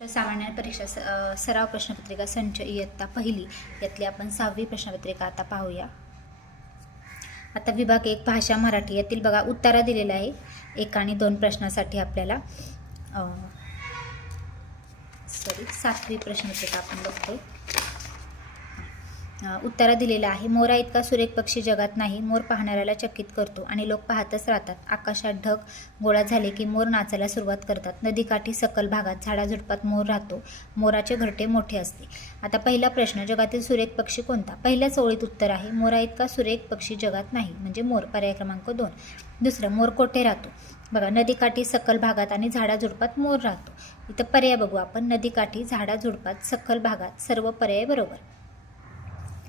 सामान्य परीक्षा सराव प्रश्नपत्रिका संच इयत्ता पहिली यातली आपण 6वी प्रश्नपत्रिका आता पाहूया. आता विभाग 1 भाषा मराठी यातील बघा उत्तरा दिलेला आहे. 1 आणि 2 प्रश्नासाठी आपल्याला 7वी प्रश्नपत्रिका आपण बघतोय. उत्तरा दिलेला आहे. मोरा इतका सुरेख पक्षी जगात नाही. मोर पाहणाऱ्याला चकित करतो आणि लोक पाहतच राहतात. आकाशात ढग गोळा झाले की मोर नाचायला सुरुवात करतात. नदीकाठी सकल भागात झाडाझुडपात मोर राहतो. मोराचे घरटे मोठे असते. आता पहिला प्रश्न, जगातील सुरेख पक्षी कोणता? पहिल्याच ओळीत उत्तर आहे. मोरा इतका सुरेख पक्षी जगात नाही, म्हणजे मोर, पर्याय क्रमांक 2. दुसरं, मोर कोठे राहतो? बघा, नदीकाठी सकल भागात आणि झाडाझुडपात मोर राहतो. इथं पर्याय बघू आपण. नदीकाठी, झाडाझुडपात, सकल भागात, सर्व पर्याय बरोबर,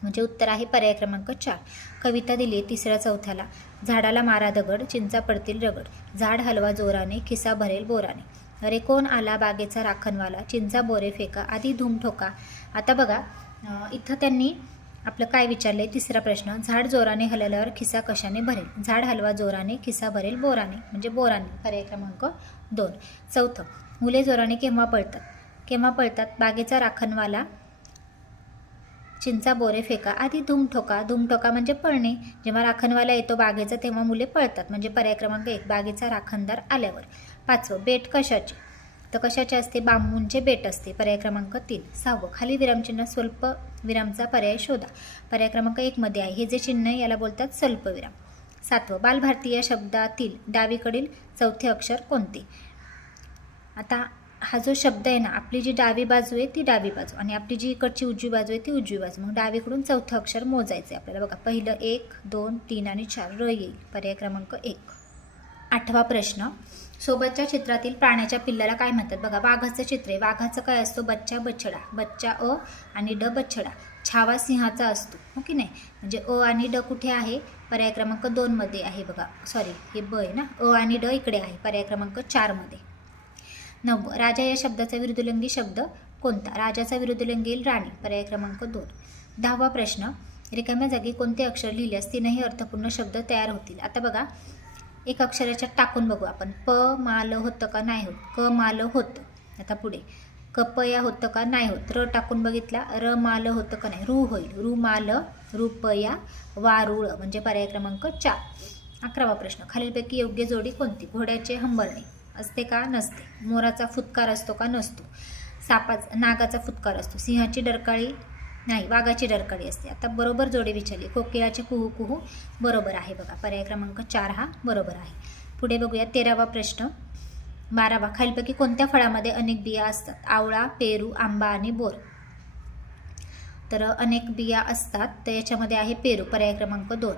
म्हणजे उत्तर आहे पर्याय क्रमांक 4. कविता दिली आहे 3ऱ्या 4थ्याला. झाडाला मारा दगड, चिंचा पडतील रगड. झाड हलवा जोराने, खिसा भरेल बोराने. अरे कोण आला बागेचा राखणवाला, चिंचा बोरे फेका, आधी धूम ठोका. आता बघा, इथं त्यांनी आपलं काय विचारलंय? 3रा प्रश्न, झाड जोराने हलल्यावर खिसा कशाने भरेल? झाड हलवा जोराने, खिसा भरेल बोराने, म्हणजे बोराने, पर्याय क्रमांक 2. 4थं, मुले जोराने केव्हा पळतात? केव्हा पळतात? बागेचा राखणवाला, चिंचा बोरे फेका, आधी धूम ठोका. धूम ठोका म्हणजे पळणे. जेव्हा राखणवाला येतो बागेचा तेव्हा मुले पळतात, म्हणजे पर्याय क्रमांक 1, बागेचा राखणदार आल्यावर. 5वं, बेट कशाचे? तर कशाचे असते? बांबूंचे बेट असते, पर्याय क्रमांक 3. 6वं, खाली विरामचिन्ह स्वल्प विरामचा पर्याय शोधा, पर्याय क्रमांक 1 मध्ये आहे. हे जे चिन्ह आहे याला बोलतात स्वल्पविराम. 7वं, बालभारती या शब्दातील डावीकडील 4थे अक्षर कोणते? आता हा जो शब्द आहे ना, आपली जी डावी बाजू आहे ती डावी बाजू आणि आपली जी इकडची उजवी बाजू आहे ती उजवी बाजू. मग डावीकडून 4थं अक्षर मोजायचं आहे आपल्याला. बघा, पहिलं 1, 2, 3 आणि 4 र येईल, पर्याय क्रमांक 1. 8वा प्रश्न, सोबतच्या चित्रातील प्राण्याच्या पिल्लाला काय म्हणतात? बघा, वाघाचं चित्र आहे. वाघाचं काय असतो? बच्चा, बछडा. बच्चा अ आणि ड बछडा. छावा सिंहाचा असतो, हो की नाही? म्हणजे अ आणि ड कुठे आहे? पर्याय क्रमांक 2 मध्ये आहे. बघा, सॉरी, हे ब आहे ना. अ आणि ड इकडे आहे, पर्याय क्रमांक 4 मध्ये. 9वं, राजा या शब्दाचा विरुद्धलिंगी शब्द कोणता? राजाचा विरुद्धलिंगी येईल राणी, पर्याय क्रमांक 2. 10वा प्रश्न, रिकाम्या जागी कोणते अक्षर लिहिल्यास 3ही अर्थपूर्ण शब्द तयार होतील? आता बघा, एक अक्षराच्या टाकून बघू आपण. प माल होतं का? नाही होत. क माल होतं. आता पुढे, कपया होतं का? नाही होत. र टाकून बघितला. र माल होतं का? नाही. रू होईल. रू माल, रुपया, वारुळ, म्हणजे पर्याय क्रमांक 4. 11वा प्रश्न, खालीलपैकी योग्य जोडी कोणती? घोड्याचे हंबरणे असते का? नसते. मोराचा फुतकार असतो का? नसतो. नागाचा फुतकार असतो. सिंहाची डरकाळी नाही, वाघाची डरकाळी असते. आता बरोबर जोडी विचारली. कोकिळाचे कुहू कुहू बरोबर आहे. बघा, पर्याय क्रमांक 4 हा बरोबर आहे. पुढे बघूया 13वा प्रश्न. 12वा, खालीलपैकी कोणत्या फळामध्ये अनेक बिया असतात? आवळा, पेरू, आंबा आणि बोर. तर अनेक बिया असतात, तर याच्यामध्ये आहे पेरू, पर्याय क्रमांक 2.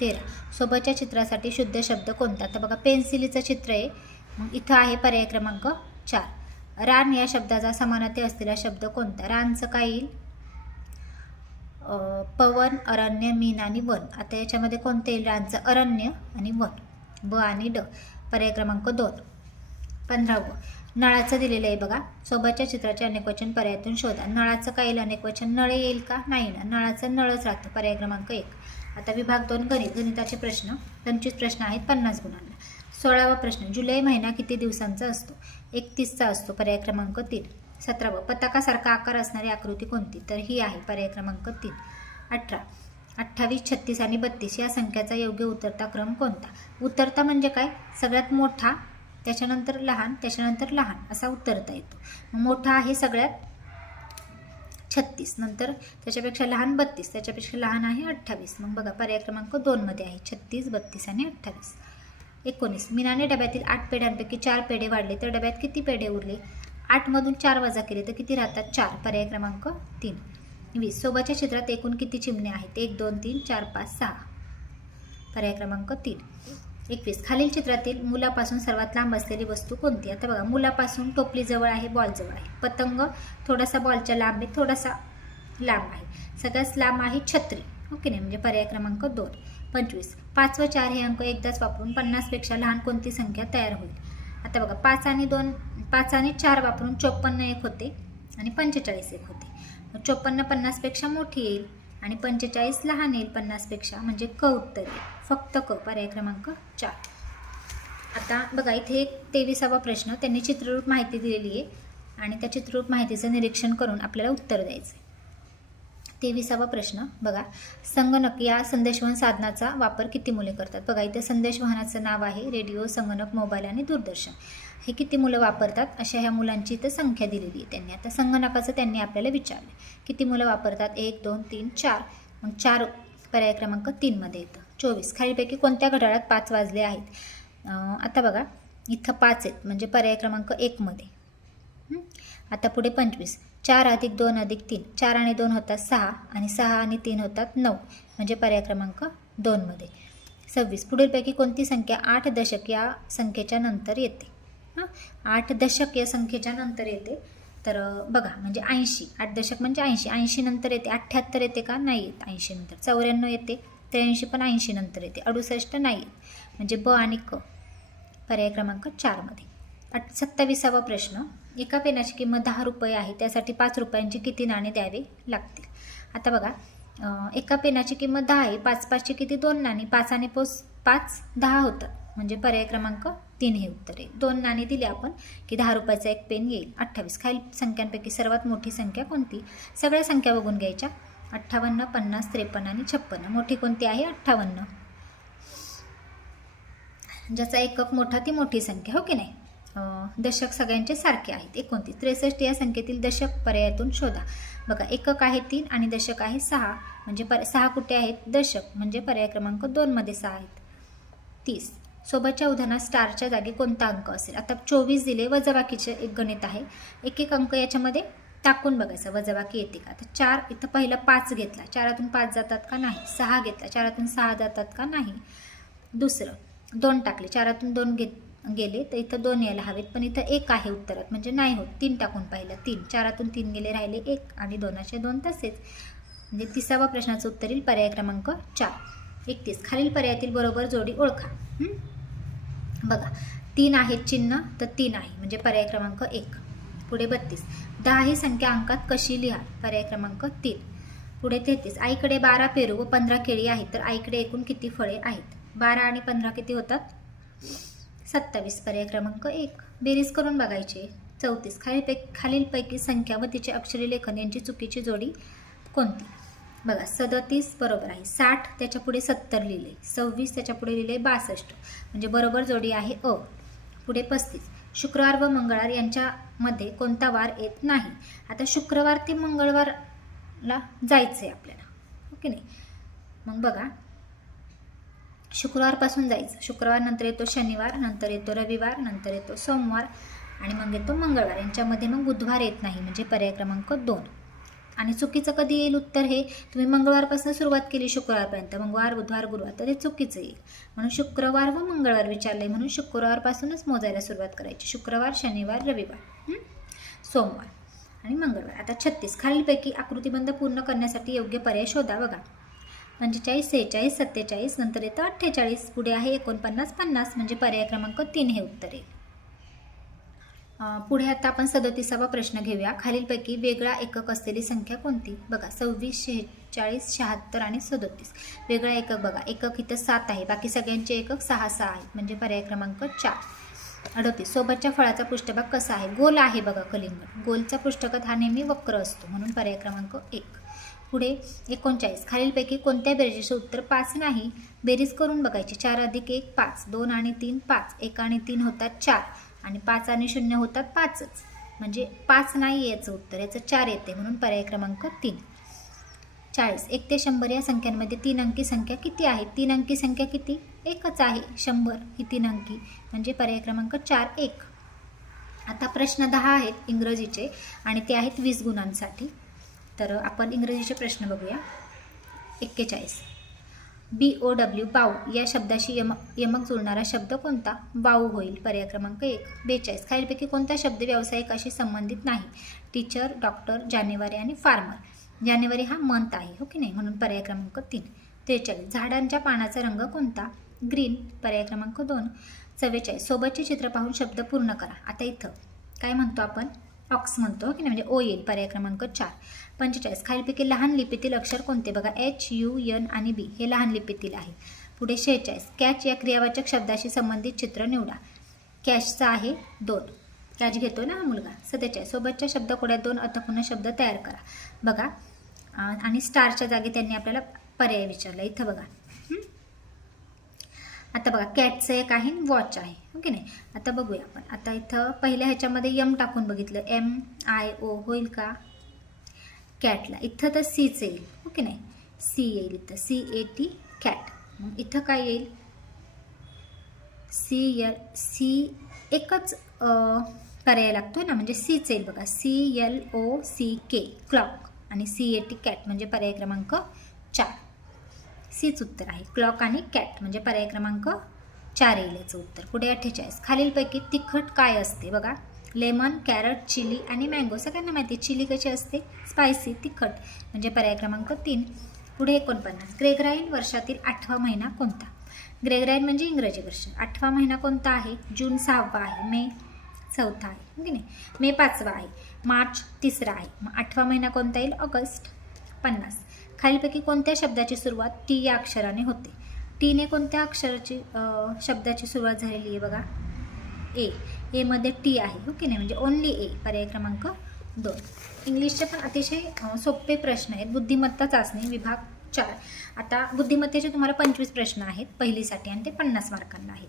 13, सोबतच्या चित्रासाठी शुद्ध शब्द कोणता? तर बघा, पेन्सिलीचं चित्र आहे, मग इथं आहे पर्याय क्रमांक 4. रान या शब्दाचा समानार्थी असलेला शब्द कोणता? रानचं काय येईल? पवन, अरण्य, मीन आणि वन. आता याच्यामध्ये कोणते येईल? रानचं अरण्य आणि वन, ब आणि ड, पर्याय क्रमांक 2. 15वं, नळाचं दिलेलं आहे. बघा, सोबतच्या चित्राचे अनेकवचन पर्यायातून शोधा. नळाचं काय येईल? अनेकवचन. नळे येईल का? नाही ना, नळाचं नळच राहतं, पर्याय क्रमांक 1. आता विभाग 2 गणित. गणिताचे प्रश्न 25 प्रश्न आहेत 50 गुणांना. 16वा प्रश्न, जुलै महिना किती दिवसांचा असतो? 31चा असतो, पर्याय क्रमांक 3. 17वं, पताकासारखा आकार असणारी आकृती कोणती? तर ही आहे, पर्याय क्रमांक 3. 18, 28, 36 आणि 32 या संख्याचा योग्य उतरता क्रम कोणता? उतरता म्हणजे काय? सगळ्यात मोठा, त्याच्यानंतर लहान, त्याच्यानंतर लहान, असा उतरता येतो. मोठा आहे सगळ्यात 36, नंतर त्याच्यापेक्षा लहान 32, त्याच्यापेक्षा लहान आहे 28. मग बघा, पर्याय क्रमांक 2 मध्ये आहे 36, 32 आणि 28. 19, मीनाने डब्यातील 8 पेढ्यांपैकी 4 पेढे वाढले तर डब्यात किती पेढे उरले? 8 मधून 4 वजा केले तर किती राहतात? 4, पर्याय क्रमांक 3. 20, सोबतच्या चित्रात एकूण किती चिमणे आहेत? 1, 2, 3, 4, 5, 6, पर्याय क्रमांक 3. 21, खालील चित्रातील मुलापासून सर्वात लांब असलेली वस्तू कोणती? आता बघा, मुलापासून टोपली जवळ आहे, बॉल जवळ आहे. पतंग थोडासा बॉलच्या लांब आहे, थोडासा लांब आहे. सगळ्यात लांब आहे छत्री, ओके नाही, म्हणजे पर्याय क्रमांक 2. 25, 5 व 4 हे अंक एकदाच वापरून 50 पेक्षा लहान कोणती संख्या तयार होईल? आता बघा, 5 आणि 4 वापरून 54 एक होते आणि 45 एक होते. 54 50 पेक्षा मोठी येईल आणि 45 लहान येईल 50 पेक्षा, म्हणजे क उत्तर येईल, फक्त क, पर्याय क्रमांक 4. आता बघा, इथे एक 23वा प्रश्न, त्यांनी चित्ररूप माहिती दिलेली आहे. आणि त्या चित्ररूप माहितीचं निरीक्षण करून आपल्याला उत्तर द्यायचं आहे. 23वा प्रश्न बघा, संगणक या संदेशवहन साधनाचा वापर किती मुले करतात? बघा इथे संदेशवहनाचं नाव आहे रेडिओ, संगणक, मोबाईल आणि दूरदर्शन. हे किती मुलं वापरतात अशा ह्या मुलांची इथं संख्या दिलेली आहे त्यांनी. आता संगणकाचं त्यांनी आपल्याला विचारलं किती मुलं वापरतात? 1 2 3 4. मग 4 पर्याय क्रमांक 3मध्ये येतं. 24 खालीलपैकी कोणत्या घड्याळात 5 वाजले आहेत? आता बघा इथं 5 आहेत म्हणजे पर्याय क्रमांक 1मध्ये. आता पुढे 25 4 + 2 + 3. 4 आणि 2 होतात 6 आणि 6 आणि 3 होतात 9 म्हणजे पर्याय क्रमांक 2मध्ये. 26 पुढीलपैकी कोणती संख्या 8 दशक या संख्येच्या नंतर येते? 8 दशक या संख्येच्या नंतर येते. तर बघा म्हणजे 80. 8 दशक म्हणजे 80. 80 नंतर येते. 78 येते का? नाही येत 80 नंतर. 94 येते. 83 पण 80 नंतर येते. 68 नाही येत म्हणजे ब आणि क पर्याय क्रमांक 4मध्ये. 27वा प्रश्न, एका पेनाची किंमत 10 रुपये आहे, त्यासाठी 5 रुपयांची किती नाणी द्यावी लागतील? आता बघा एका पेनाची किंमत 10 आहे, 5 5ची किती? 2 नाणी. 5 आणि 5 10 होतात म्हणजे पर्याय क्रमांक 3 हे उत्तर आहे. 2 नाणी दिली आपण की 10 रुपयाचा एक पेन येईल. 28 खालील संख्यांपैकी सर्वात मोठी संख्या कोणती? सगळ्या संख्या बघून घ्यायच्या. 58 50 53 आणि 56. मोठी कोणती आहे? 58. ज्याचा एकक मोठा ती मोठी संख्या, हो की नाही? दशक सगळ्यांचे सारखे आहेत. 29 63 या संख्येतील दशक पर्यायातून शोधा. बघा एकक आहे 3 आणि दशक आहे 6 म्हणजे 6 कुठे आहेत? दशक म्हणजे पर्याय क्रमांक 2मध्ये 6 आहेत. 30 सोबतच्या उदाहरणात स्टारच्या जागी कोणता अंक असेल? आता 24 दिले, वजाबाकीचे एक गणित आहे. एक एक अंक याच्यामध्ये टाकून बघायचा वजाबाकी येते का? तर 4 इथं पहिला 5 घेतला, 4तून 5 जातात का? नाही. 6 घेतला, 4तून 6 जातात का? नाही. दुसरं 2 टाकले, 4तून 2 गेले तर इथं 2 यायला हवेत पण इथं 1 आहे उत्तरात म्हणजे नाही होत. 3 टाकून पाहिलं, 3 4तून 3 गेले, राहिले 1 आणि 2चे 2 तसेच म्हणजे 30वा प्रश्नाचं उत्तर येईल पर्याय क्रमांक 4. 31 खालील पर्यायातील बरोबर जोडी ओळखा. बघा 3 आहेत चिन्ह तर 3 आहे म्हणजे पर्याय क्रमांक 1. पुढे 32 10 ही संख्या अंकात कशी लिहा? पर्याय क्रमांक 3. पुढे 33 आईकडे 12 पेरू व 15 केळी आहेत तर आईकडे एकूण किती फळे आहेत? 12 आणि 15 किती होतात? 27 पर्याय क्रमांक 1. बेरीज करून बघायचे. 34 खालीलपैकी संख्या व तिचे अक्षरी लेखन यांची चुकीची जोडी कोणती? बघा 37 बरोबर आहे. 60 त्याच्या पुढे 70 लिहिले. 26 त्याच्या पुढे लिहिले 62 म्हणजे बरोबर जोडी आहे अ. पुढे 35 शुक्रवार व मंगळवार यांच्यामध्ये कोणता वार येत नाही? आता शुक्रवार ते मंगळवारला जायचं आहे आपल्याला, ओके नाही? मग बघा शुक्रवारपासून जायचं. शुक्रवार नंतर येतो शनिवार, नंतर येतो रविवार, नंतर येतो सोमवार आणि मग येतो मंगळवार. यांच्यामध्ये मग बुधवार येत नाही म्हणजे पर्याय क्रमांक 2. आणि चुकीचं कधी येईल उत्तर? हे तुम्ही मंगळवारपासून सुरुवात केली शुक्रवारपर्यंत, मंगळवार बुधवार गुरुवार, तर ते चुकीचं येईल. म्हणून शुक्रवार व मंगळवार विचारले म्हणून शुक्रवारपासूनच मोजायला सुरुवात करायची. शुक्रवार शनिवार रविवार सोमवार आणि मंगळवार. आता 36 खालीलपैकी आकृतिबंध पूर्ण करण्यासाठी योग्य पर्याय शोधा. बघा 45 46 47 नंतर येतं 48 पुढे आहे 49 50 म्हणजे पर्याय क्रमांक 3 हे उत्तर येईल. पुढे आता आपण 37वा प्रश्न घेऊया. खालीलपैकी वेगळा एकक असलेली संख्या कोणती? बघा 26 46 76 आणि 37. वेगळा एकक बघा एकक इथं 7 आहे, बाकी सगळ्यांचे एकक 6 6 आहेत म्हणजे पर्याय क्रमांक 4. 38 सोबतच्या फळाचा पृष्ठभाग कसा आहे? गोल आहे बघा कलिंगड. गोलचा पृष्ठभाग हा नेहमी वक्र असतो म्हणून पर्याय क्रमांक 1. पुढे 39 खालीलपैकी कोणत्या बेरजेचे उत्तर 5 नाही? बेरीज करून बघायची. 4 + 1 5, 2 आणि 3 5, 1 आणि 3 होतात 4 आणि 5 आणि 0 होतात 5च म्हणजे 5 नाही याचं उत्तर, याचं 4 येते म्हणून पर्याय क्रमांक 3. 40 1 ते 100 या संख्यांमध्ये 3 अंकी संख्या किती आहे? 3 अंकी संख्या किती? एकच आहे. 100 ही 3 अंकी म्हणजे पर्याय क्रमांक 4 1. आता प्रश्न 10 आहेत इंग्रजीचे आणि ते आहेत 20 गुणांसाठी. तर आपण इंग्रजीचे प्रश्न बघूया. 41 BOW बाऊ या शब्दाशी यमक जुळणारा शब्द कोणता? वाऊ होईल पर्याय क्रमांक 1. 42 खालीलपैकी कोणता शब्द व्यावसायिकाशी संबंधित नाही? टीचर, डॉक्टर, जानेवारी आणि फार्मर. जानेवारी हा मंथ आहे, हो की नाही? म्हणून पर्याय क्रमांक 3. 43 झाडांच्या पानाचा रंग कोणता? ग्रीन पर्याय क्रमांक 2. 44 सोबतचे चित्र पाहून शब्द पूर्ण करा. आता इथं काय म्हणतो आपण? ऑक्स म्हणतो की नाही म्हणजे ओ येईल पर्याय क्रमांक 4. 45 खालीलपैकी लहान लिपीतील अक्षर कोणते? बघा HUN आणि B हे लहान लिपीतील आहे. पुढे 46 कॅच या क्रियावाचक शब्दाशी संबंधित चित्र निवडा. कॅचचा आहे 2. कॅच घेतो ना हा मुलगा. 47 सोबतच्या शब्दकोड्यात 2 अर्थपूर्ण शब्द तयार करा. बघा आणि स्टारच्या जागी त्यांनी आपल्याला पर्याय विचारला. इथं बघा आता बघा कॅटचं एक आहे वॉच आहे, ओके नाही. आता बघूया आपण. आता इथं पहिल्या ह्याच्यामध्ये यम टाकून बघितलं, MIO होईल का कॅटला? इथं तर सीच येईल, ओके नाही. सी येईल इथं, CAT कॅट. मग इथं काय येईल? सी एकच पर्याय लागतोय ना, म्हणजे सीच येईल बघा. CLOCK क्लॉक आणि CAT कॅट म्हणजे पर्याय क्रमांक 4. सीच उत्तर आहे. क्लॉक आणि कॅट म्हणजे पर्याय क्रमांक 4 येईल याचं उत्तर. पुढे 48 खालीलपैकी तिखट काय असते? बघा लेमन, कॅरट, चिली आणि मँगो. सगळ्यांना माहिती आहे चिली कशी असते, स्पायसी, तिखट म्हणजे पर्याय क्रमांक 3. पुढे 49 ग्रेगराईन वर्षातील 8वा महिना कोणता? ग्रेगराईन म्हणजे इंग्रजी वर्ष. 8वा महिना कोणता आहे? जून 6वा आहे, मे 4था आहे, ओके नाही. मे 5वा आहे, मार्च 3रा आहे. मग 8वा महिना कोणता येईल? ऑगस्ट. 50 खालीलपैकी कोणत्या शब्दाची सुरुवात टी या अक्षराने होते? टीने कोणत्या अक्षराची शब्दाची सुरुवात झालेली आहे? बघा ए मध्ये टी आहे, ओके नाही, म्हणजे ओनली ए. पर्याय क्रमांक 2. इंग्लिशचे पण अतिशय सोपे प्रश्न आहेत. बुद्धिमत्ता चाचणी विभाग 4. आता बुद्धिमत्तेचे तुम्हाला 25 प्रश्न आहेत पहिलीसाठी आणि ते 50 मार्कांना आहेत.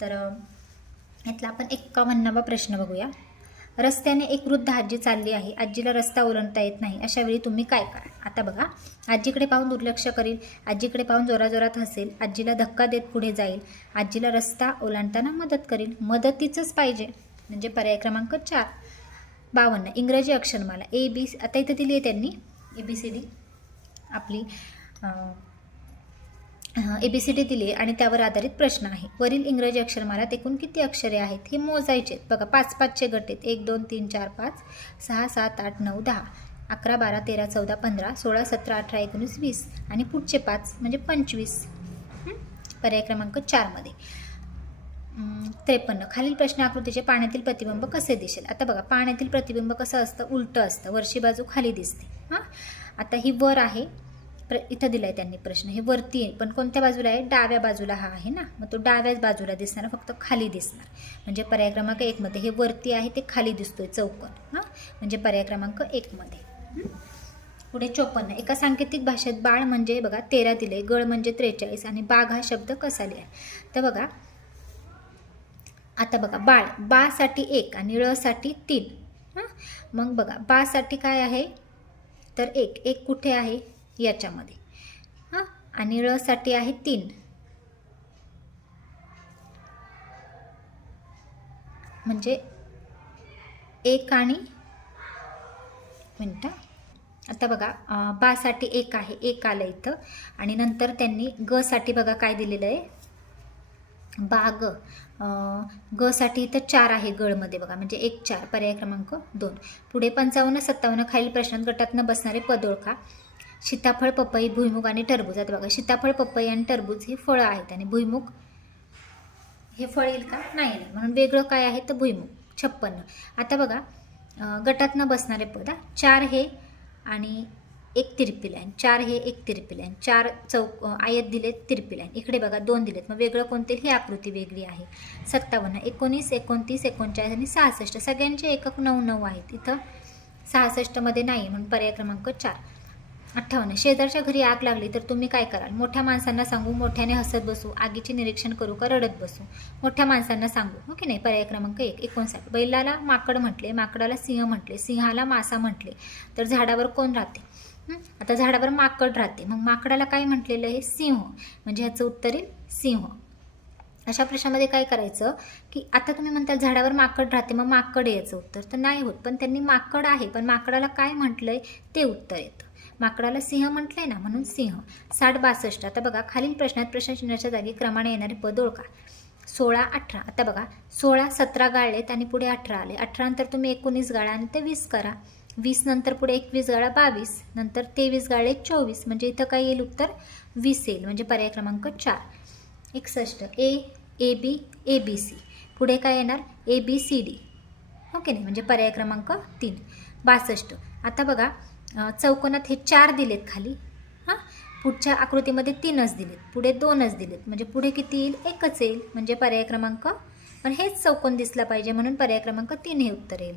तर यातला आपण 51वा प्रश्न बघूया. रस्त्याने एक वृद्ध आजी चालली आहे. आजीला रस्ता ओलांडता येत नाही. अशा वेळी तुम्ही काय कराल? आता बघा आजीकडे पाहून दुर्लक्ष करील, आजीकडे पाहून जोराजोरात हसेल, आजीला धक्का देत पुढे जाईल, आजीला रस्ता ओलांडताना मदत करील. मदतीचंच पाहिजे म्हणजे पर्याय क्रमांक 4. 52 इंग्रजी अक्षरमाला AB. आता इथं दिली आहे त्यांनी ABCD आपली ABCD दिली आहे आणि त्यावर आधारित प्रश्न आहे. वरील इंग्रजी अक्षरमालात एकूण किती अक्षरे आहेत हे मोजायचे. बघा 5-5चे गट आहेत. 1 2 3 4 5 6 7 8 9 10 11 12 13 14 15 16 17 18 19 20 आणि पुढचे 5 म्हणजे 25. पर्याय क्रमांक 4 मध्ये. 53 खालील प्रश्न आकृतीचे पाण्यातील प्रतिबिंब कसे दिसेल? आता बघा पाण्यातील प्रतिबिंब कसं असतं? उलटं असतं, वरची बाजू खाली दिसते. आता ही वर आहे, इथं दिलाय त्यांनी प्रश्न, हे वरती आहे पण कोणत्या बाजूला आहे? डाव्या बाजूला हा आहे ना, मग तो डाव्याच बाजूला दिसणार, फक्त खाली दिसणार. म्हणजे पर्याय क्रमांक 1 मध्ये हे वरती आहे ते खाली दिसतोय चौकोन, म्हणजे पर्याय क्रमांक 1 मध्ये. पुढे 54 एका सांकेतिक भाषेत बाळ म्हणजे बघा 13 दिले, गळ म्हणजे 43 आणि बाघ हा शब्द कसा लिहाय? तर बघा आता बघा बाळ, बा साठी 1 आणि ळ साठी 3. मग बघा बा साठी काय आहे? तर 1 कुठे आहे? याच्यामध्ये. आणि ळ साठी आहे 3. म्हणजे 1 आणि मिनटं. आता बघा बा साठी 1 आहे, 1 आलं इथं आणि नंतर त्यांनी ग साठी बघा काय दिलेलं आहे? बाग. ग साठी इथं 4 आहे गळमध्ये बघा, म्हणजे 1 4 पर्याय क्रमांक 2. पुढे 55 57 खालील प्रश्नात गटातनं बसणारे पद ओळखा. सीताफळ, पपई, भुईमुग आणि टरबूज. आता बघा सीताफळ, पपई आणि टरबूज हे फळं आहेत आणि भुईमुग हे फळ येईल का? नाही येईल, म्हणून वेगळं काय आहे तर भुईमुग. 56 आता बघा गटातनं बसणारे पद 4 हे आणि 1 तिरपी लाईन, 4 हे 1 तिरपी लाईन, 4 आयत दिलेत, तिरपी लाईन. इकडे बघा 2 दिलेत, मग वेगळं कोणते? ही आकृती वेगळी आहे. 57 19 29 39 आणि 66 सगळ्यांचे एकक 9 9 आहेत. इथं 66 मध्ये नाही म्हणून पर्याय क्रमांक 4. 58 शेजारच्या घरी आग लागली तर तुम्ही काय कराल? मोठ्या माणसांना सांगू, मोठ्याने हसत बसू, आगीचे निरीक्षण करू का रडत बसू? मोठ्या माणसांना सांगू, ओके नाही. पर्याय क्रमांक 1. 59 बैलाला माकड म्हटले, माकडाला सिंह म्हटले, सिंहाला मासा म्हटले तर झाडावर कोण राहते? आता झाडावर माकड राहते, मग माकडाला काय म्हटलेलं आहे? सिंह, म्हणजे ह्याचं उत्तर येईल सिंह. अशा प्रश्नामध्ये काय करायचं की आता तुम्ही म्हणताल झाडावर माकड राहते मग माकड याचं उत्तर, तर नाही होत. पण त्यांनी माकड आहे पण माकडाला काय म्हटलंय ते उत्तर येतं. माकडाला सिंह म्हटलंय ना म्हणून सिंह. 60 62 आता बघा खालील प्रश्नात प्रश्नचिन्हाच्या जागी क्रमाने येणारे पद ओळखा. 16 18 आता बघा 16 17 गाळलेत आणि पुढे 18 आले. 18 नंतर तुम्ही 19 गाळा आणि ते 20 करा. 20 नंतर पुढे 21 गाळा 22 नंतर 23 गाळले 24 म्हणजे इथं काय येईल उत्तर? 20 येईल, म्हणजे पर्याय क्रमांक 4. 61 AB ABC पुढे काय येणार? ABCD, ओके नाही, म्हणजे पर्याय क्रमांक 3. 62 आता बघा चौकोनात हे 4 दिलेत खाली, पुढच्या आकृतीमध्ये 3च दिलेत, पुढे 2च दिलेत, म्हणजे पुढे किती येईल? 1च येईल, म्हणजे पर्याय क्रमांक पण हेच चौकोन दिसला पाहिजे, म्हणून पर्याय क्रमांक 3 हे उत्तर येईल.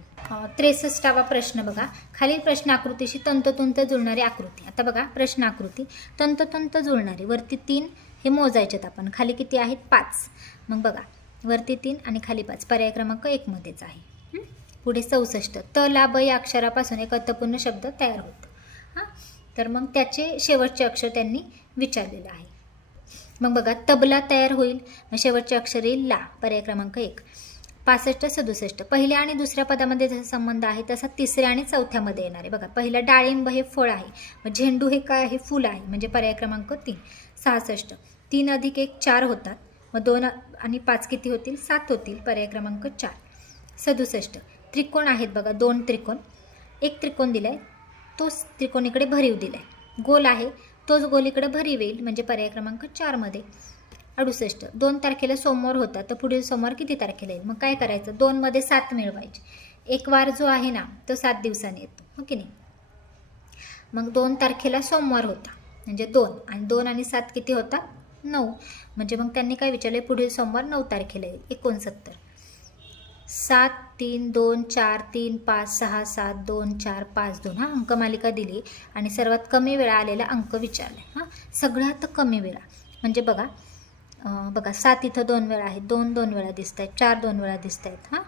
63वा प्रश्न बघा. खालील प्रश्न आकृतीशी तंतोतंत जुळणारी आकृती. आता बघा प्रश्न आकृती तंतोतंत जुळणारी. वरती 3 हे मोजायचेत आपण, खाली किती आहेत 5. मग बघा वरती 3 आणि खाली 5, पर्याय क्रमांक 1 मध्येच आहे. पुढे 64. त ला ब या अक्षरापासून एक अर्थपूर्ण शब्द तयार होतो. हां, तर मग त्याचे शेवटचे अक्षर त्यांनी विचारलेलं आहे. मग बघा तबला तयार होईल, मग शेवटचे अक्षर येईल ला, पर्याय क्रमांक 1. 65, 67. पहिल्या आणि दुसऱ्या पदामध्ये जसा संबंध आहे तसा तिसऱ्या आणि चौथ्यामध्ये येणार आहे. बघा पहिला डाळिंब हे फळ आहे, मग झेंडू हे काय आहे, फूल आहे, म्हणजे पर्याय क्रमांक 3. 66. 3 अधिक 1 4 होतात, मग 2 आणि 5 किती होतील, 7 होतील, पर्याय क्रमांक 4. 67. त्रिकोण आहेत बघा, 2 त्रिकोण, एक त्रिकोण दिलाय, तोच त्रिकोण इकडे भरीव दिलाय. गोल आहे, तोच गोल इकडे भरीव येईल, म्हणजे पर्याय क्रमांक 4 मध्ये. 68. 2 तारखेला सोमवार होता, तर पुढील सोमवार किती तारखेला येईल. मग काय करायचं, 2 मध्ये 7 मिळवायचे. एक वार जो आहे ना तो 7 दिवसांनी येतो, हो की नाही. मग 2 तारखेला सोमवार होता, म्हणजे 2 आणि 2 आणि 7 किती होतात, 9. म्हणजे मग त्यांनी काय विचारले, पुढील सोमवार 9 तारखेला येईल. 69. 7 3 2 4 3 5 6 7 2 4 5 2 हा अंकमालिका दिली आणि सर्वात कमी वेळा आलेला अंक विचारले. हां, सगळ्यात कमी वेळा म्हणजे बघा 7 इथं 2 वेळा आहेत, 2 2 वेळा दिसत आहेत, 4 2 वेळा दिसत आहेत. हां,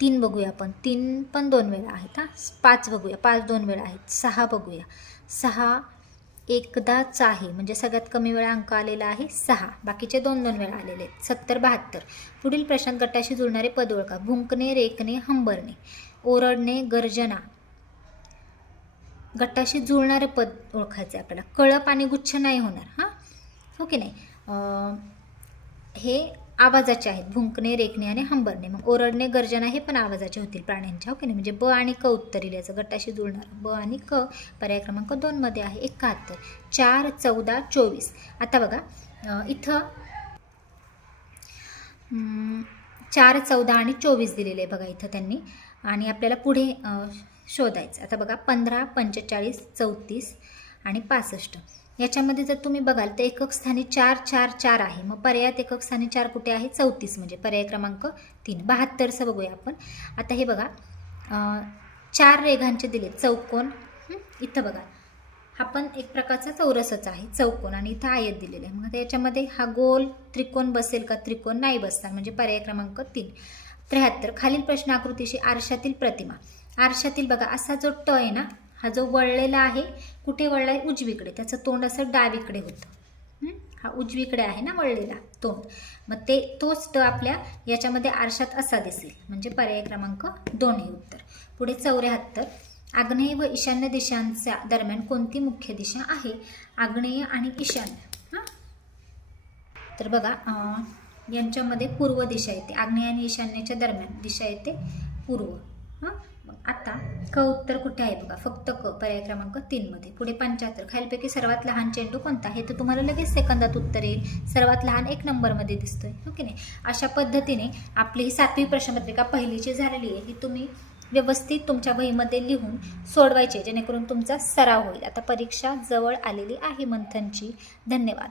3 बघूया आपण, 3 पण 2 वेळा आहेत. हां, 5 बघूया, 5 2 वेळा आहेत. 6 बघूया, 6 एकदाच आहे, म्हणजे सगळ्यात कमी वेळा अंक आलेला आहे 6, बाकीचे 2 2 वेळा आलेले आहेत. 70 72. पुढील प्रश्नात गटाशी जुळणारे पद ओळखा. भुंकणे, रेकणे, हंबरणे, ओरडणे, गर्जना. गटाशी जुळणारे पद ओळखायचे आपल्याला. कळप आणि गुच्छ नाही होणार. हां, हो की नाही. हे आवाजाचे आहेत, भुंकणे, रेकणे आणि हंबरणे. मग ओरडणे, गर्जना हे पण आवाजाचे होतील प्राण्यांच्या, हो की नाही. म्हणजे ब आणि क उत्तर येईल याचं, गटाशी जुळणार ब आणि क, पर्याय क्रमांक 2 मध्ये आहे. 71. 4 14 24. आता बघा इथं 4 14 आणि 24 दिलेले आहे बघा इथं त्यांनी, आणि आपल्याला पुढे शोधायचं. आता बघा 15 45 34 आणि 65. याच्यामध्ये जर तुम्ही बघाल तर एकक स्थानी 4 4 4 आहे, मग पर्यायात एकक स्थानी 4 कुठे आहे, 34, म्हणजे पर्याय क्रमांक 3. 72चं बघूया आपण. आता हे बघा 4 रेघांचे दिले चौकोन. इथं बघा हा पण एक प्रकारचा चौरसच आहे, चौकोन, आणि इथं आयत दिलेलं आहे. मग आता याच्यामध्ये हा गोल त्रिकोण बसेल का, त्रिकोण नाही बसणार, म्हणजे पर्याय क्रमांक 3. 73. खालील प्रश्न आकृतीशी आरशातील प्रतिमा. आरशातील बघा असा जो ट आहे ना, हा जो वळलेला आहे, कुठे वळला आहे, उजवीकडे, त्याचं तोंड असं डावीकडे होतं. हा उजवीकडे आहे ना वळलेला तोंड, मग तोच ट आपल्या याच्यामध्ये आरशात असा दिसेल, म्हणजे पर्याय क्रमांक 2 हे उत्तर. पुढे 74. आग्नेय व ईशान्य दिशांच्या दरम्यान कोणती मुख्य दिशा आहे. आग्नेय आणि ईशान्य. हां, तर बघा यांच्यामध्ये पूर्व दिशा येते, आग्नेय आणि ईशान्येच्या दरम्यान दिशा येते पूर्व. हां, मग आता क उत्तर कुठे आहे बघा, फक्त क, पर्याय क्रमांक 3 मध्ये. पुढे 75. खालीलपैकी सर्वात लहान चेंडू कोणता, हे तर तुम्हाला लगेच सेकंदात उत्तर येईल. सर्वात लहान 1 नंबरमध्ये दिसतोय, हो की नाही. अशा पद्धतीने आपली ही 7वी प्रश्नपत्रिका पहिलीची झालेली आहे, ही तुम्ही व्यवस्थित तुमच्या वहीमध्ये लिहून सोडवायचे, जेणेकरून तुमचा सराव होईल. आता परीक्षा जवळ आलेली आहे मंथनची. धन्यवाद.